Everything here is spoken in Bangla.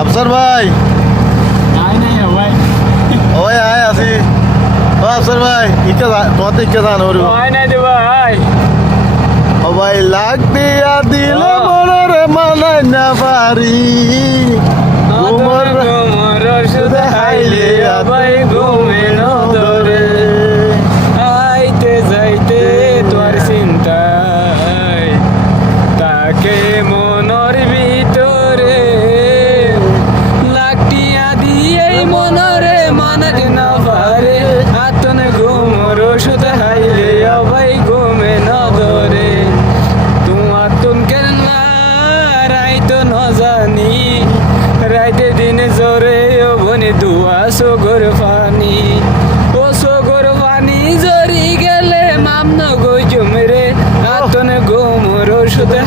আফসার ভাই আয় নাই ভাই ওই আয় আসি ও আফসার ভাই তোমার তো ইচ্ছা জানো আয় নাই দে ভাই ও ভাই লাগ দিয়া দিলে মনের মানাই না পারি ঘুমর ঘুমর শুধু হাইলে ভাই ঘুমে নদরে আইতে যাইতে তোর চিন্তায় তাকে মনের ভিতরে লাকটিয়া দিয়ে মনরে মানজ না পারে আতন ঘুমর শুধু হাইলে ভাই ঘুমে নদরে তোমার তুন কেন রাইতো ন জানি রাইতে দিনে জোরে ও বনে দুয়া সগর পানি ও সগর পানি জরি গেলে মামন গো জমরে আতন ঘুমর শুধু